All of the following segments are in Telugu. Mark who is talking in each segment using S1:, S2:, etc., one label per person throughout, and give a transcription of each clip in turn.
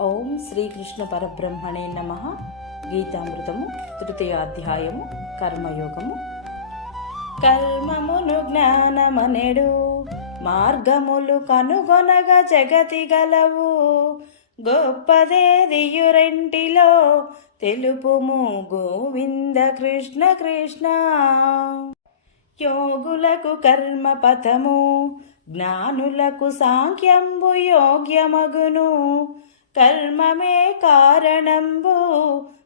S1: ఓం శ్రీకృష్ణ పరబ్రహ్మణే నమ. గీతామృతము తృతీయాధ్యాయము కర్మయోగము. కర్మమును జ్ఞానమనెడు మార్గములు కనుగొనగ జగతి గలవు. గొప్పదేదియురెంటిలో తెలుపుము గోవింద కృష్ణ కృష్ణ. యోగులకు కర్మ పథము జ్ఞానులకు సాంఖ్యంబు యోగ్యమగును. కర్మమే కారణంబు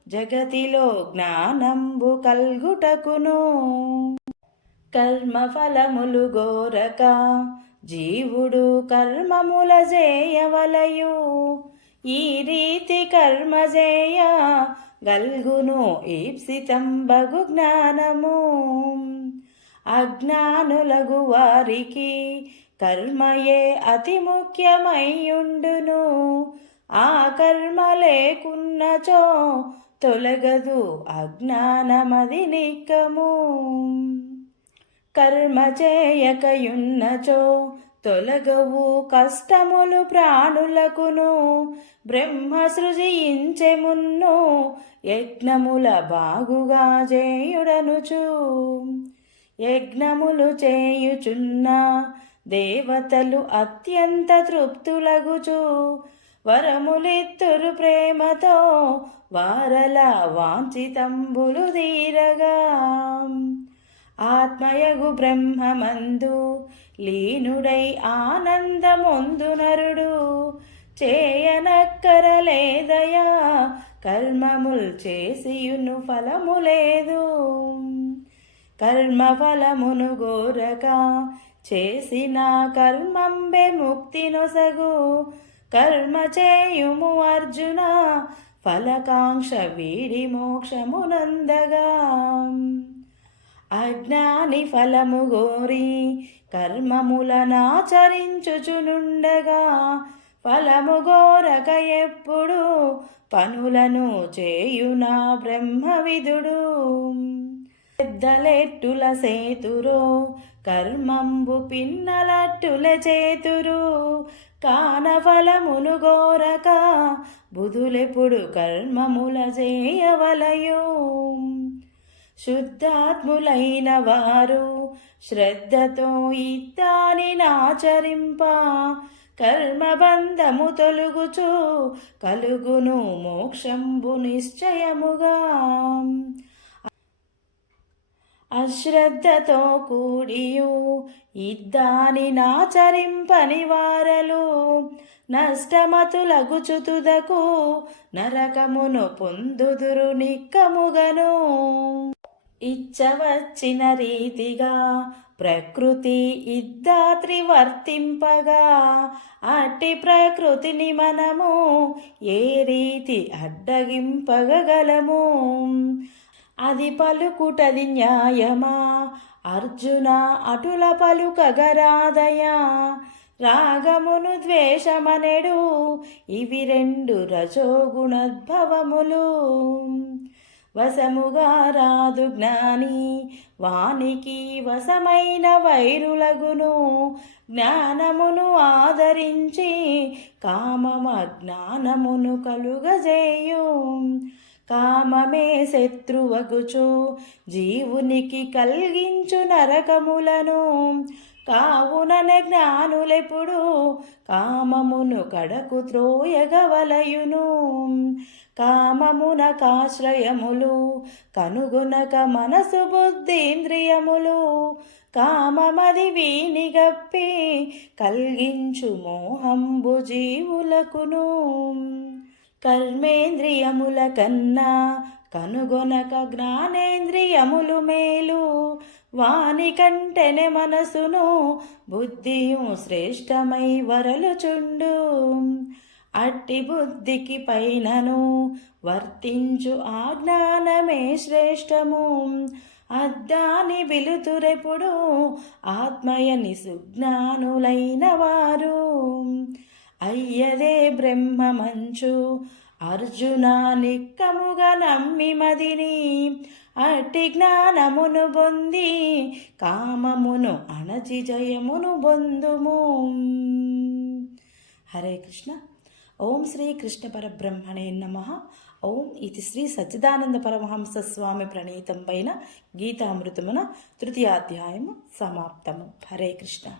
S1: జగతిలో జ్ఞానంబు కల్గుటకును. కర్మఫలములు గోరక జీవుడు కర్మముల జేయవలయు. ఈ రీతి కర్మ జేయ గల్గును ఈప్సితంబగు జ్ఞానము. అజ్ఞానులగు వారికి కర్మయే అతి ముఖ్యమైయుండును కర్మ లేకున్నచో తొలగదు అజ్ఞానమది నిక్కము కర్మ చేయకయున్నచో తొలగవు కష్టములు ప్రాణులకును. బ్రహ్మ సృజించె మున్ను యజ్ఞముల బాగుగా చేయుడనుచు. యజ్ఞములు చేయుచున్న దేవతలు అత్యంత తృప్తులగుచు. వరములిత్తురు ప్రేమతో వారల వాంఛితంబులు తీరగా. ఆత్మయగు బ్రహ్మమందు లీనుడై ఆనందముందు నరుడు. చేయనక్కరలేదయా కర్మముల్ చేసియును ఫలము లేదు కర్మ ఫలమును గోరక చేసిన కర్మంబే ముక్తి నొసగు. కర్మ చేయుము అర్జున ఫలకాంక్ష వీడి మోక్షమునందగా అజ్ఞాని ఫలము గోరి కర్మములనాచరించుచునుండగా ఫలము గోరక ఎప్పుడు పనులను చేయునా బ్రహ్మవిధుడు పెద్దలెట్టుల సేతురో కర్మంబు పిన్నలట్టుల చేతురు కానఫలమును గోరక బుధులెప్పుడు కర్మముల చేయవలయో శుద్ధాత్ములైన వారు శ్రద్ధతో ఇత్తాని నాచరింప కర్మబంధము తొలుగుచు కలుగును మోక్షంబు నిశ్చయముగా. అశ్రద్ధతో కూడియు. ఇద్దాని నాచరింపని వారలు. నష్టమతులగుచుతుదకు. నరకమును పొందుదురు నిక్కముగను. ఇచ్చవచ్చిన రీతిగా ప్రకృతి ఇద్దాత్రి వర్తింపగా. అట్టి ప్రకృతిని మనము ఏ రీతి అడ్డగింపగలము? అది పలుకుటది న్యాయమా? అర్జున అటుల పలుకగరాదయా? రాగమును ద్వేషమనెడు ఇవి రెండు రజోగుణద్భవములు. వశముగా రాదు జ్ఞాని వానికి వశమైన వైరులగును. జ్ఞానమును ఆదరించి కామమ జ్ఞానమును కలుగజేయు. కామమే శత్రువగుచు. జీవునికి కలిగించు నరకములను కావునన జ్ఞానులెప్పుడు కామమును కడకు త్రోయగవలయును. కామమున కాశ్రయములు మనసు బుద్ధీంద్రియములు కామమది వీనిగప్పి కల్గించు మోహంబు జీవులకును. కర్మేంద్రియముల కన్నా కనుగొనక జ్ఞానేంద్రియములు మేలు. వాని కంటెనే మనసును బుద్ధియు శ్రేష్టమై వరలుచుండు. అట్టి బుద్ధికి పైనను వర్తించు ఆ జ్ఞానమే శ్రేష్టము. అద్దాని బిలుతురెప్పుడు ఆత్మయని సుజ్ఞానులైన వారు. అయ్యదే బ్రహ్మమంచు. అర్జున నిక్కముగా నమ్మి మదిని. అట్టి జ్ఞానమును పొంది కామమును అణచి జయమును పొందుము హరే కృష్ణ. ఓం శ్రీ కృష్ణ పరబ్రహ్మణే నమ. ఓం ఇది శ్రీ సచ్చిదానంద పరమహంస స్వామి ప్రణీతం పైన గీతామృతమున తృతీయాధ్యాయము సమాప్తము. హరే కృష్ణ.